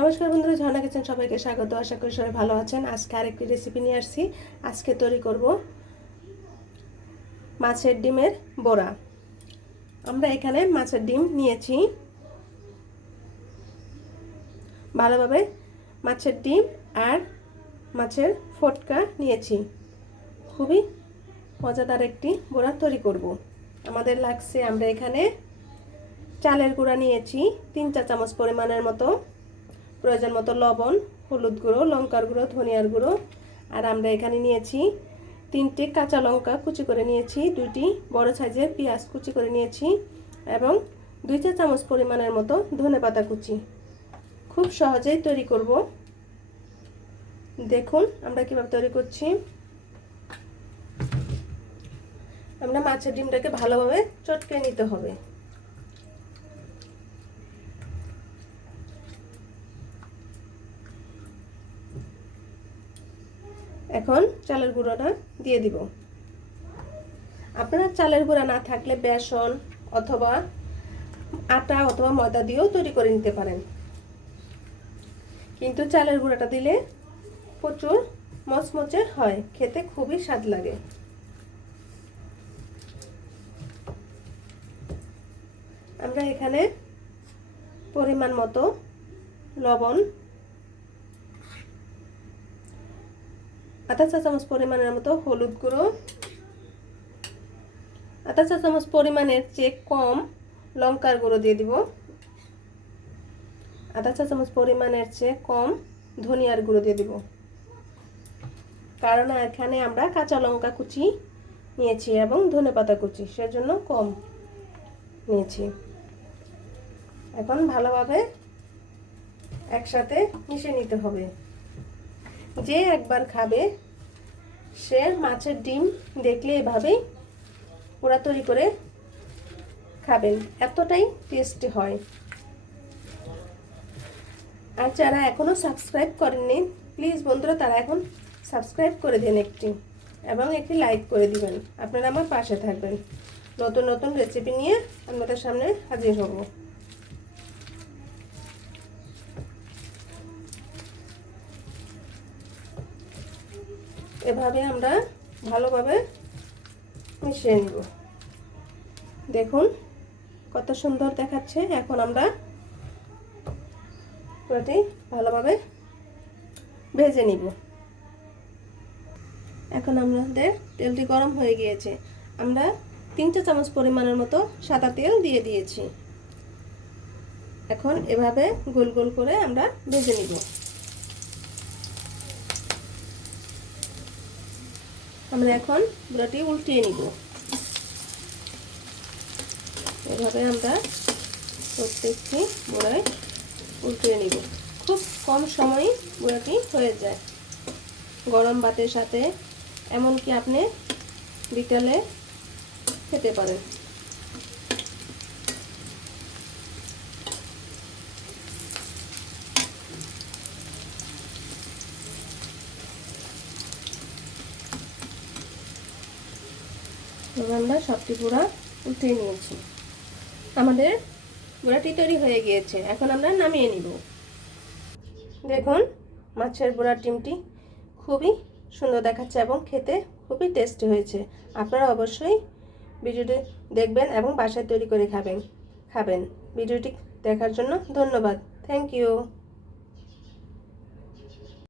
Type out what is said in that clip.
নমস্কার বন্ধুরা, ঝর্ণা কিচেন সবাইকে স্বাগত। আশা করি সবাই ভালো আছেন। আজকে আরেকটি রেসিপি নিয়ে আসছি। আজকে তৈরি করব মাছের ডিমের বড়া। আমরা এখানে মাছের ডিম নিয়েছি। ভালোভাবে মাছের ডিম আর মাছের ফটকা নিয়েছি। খুবই মজাদার একটি বড়া তৈরি করব। আমাদের লাগছে, আমরা এখানে চালের গুঁড়া নিয়েছি, তিন চা চামচ পরিমাণের মতো। প্রয়োজন মতো লবণ, হলুদ গুঁড়ো, লঙ্কার গুঁড়ো, ধনিয়ার গুঁড়ো। আর আমরা এখানে নিয়েছি তিনটি কাঁচা লঙ্কা কুচি করে নিয়েছি, দুইটি বড় সাইজের পেঁয়াজ কুচি করে নিয়েছি এবং দুই চা চামচ পরিমাণের মতো ধনে পাতা কুচি। খুব সহজেই তৈরি করব। দেখুন আমরা কীভাবে তৈরি করছি। আমরা মাছের ডিমটাকে ভালোভাবে চটকে নিতে হবে। এখন চালের গুঁড়োটা দিয়ে দিব। আপনারা চালের গুঁড়া না থাকলে বেসন অথবা আটা অথবা ময়দা দিয়েও তৈরি করে নিতে পারেন। কিন্তু চালের গুঁড়াটা দিলে প্রচুর মচমচে হয়, খেতে খুবই স্বাদ লাগে। আমরা এখানে পরিমাণ মতো লবণ আধা চা চামচ পরিমাণের মতো হলুদ গুঁড়ো। আধা চা চামচ পরিমাণের চেয়ে কম লঙ্কার গুঁড়ো দিয়ে দিব। আধা চা চামচ পরিমাণের চেয়ে কম ধনিয়ার গুঁড়ো দিয়ে দিব। কারণ এখানে আমরা কাঁচা লঙ্কা কুচি নিয়েছি এবং ধনে পাতা কুচি, সেজন্য কম নিয়েছি। এখন ভালোভাবে একসাথে মিশে নিতে হবে। যে একবার খাবে, সে মাছের ডিম দেখলে এভাবেই পোড়া তৈরি করে খাবেন। এতটাই টেস্টি হয়। আর যারা এখনও সাবস্ক্রাইব করেননি প্লিজ বন্ধুরা তারা এখন সাবস্ক্রাইব করে দিন একটি এবং একটি লাইক করে দিবেন। আপনারা আমার পাশে থাকবেন। নতুন নতুন রেসিপি নিয়ে আপনাদের সামনে হাজির হব। এভাবে আমরা ভালোভাবে মিশিয়ে নিব। দেখুন কত সুন্দর দেখাচ্ছে। এখন আমরা পুরোটি ভালোভাবে ভেজে নিব। এখন আমাদের তেলটি গরম হয়ে গিয়েছে। আমরা তিন চা চামচ পরিমাণের মতো সাদা তেল দিয়ে দিয়েছি। এখন এভাবে গোল গোল করে আমরা ভেজে নিব। আমরা এখন গুঁড়াটি উল্টিয়ে নিব। এভাবে আমরা প্রত্যেকটি গুঁড়ায় উল্টিয়ে নিব। খুব কম সময়ে গুঁড়াটি হয়ে যায়। গরম ভাতের সাথে এমনকি আপনি বিকালে খেতে পারেন। আমরা সবটি গুঁড়া উঠিয়ে নিয়েছি। আমাদের গুঁড়াটি তৈরি হয়ে গিয়েছে। এখন আমরা নামিয়ে নিব। দেখুন, মাছের গুঁড়া ডিমটি খুবই সুন্দর দেখাচ্ছে এবং খেতে খুবই টেস্টি হয়েছে। আপনারা অবশ্যই ভিডিওটি দেখবেন এবং বাসায় তৈরি করে খাবেন। খাবেন। ভিডিওটি দেখার জন্য ধন্যবাদ। Thank you.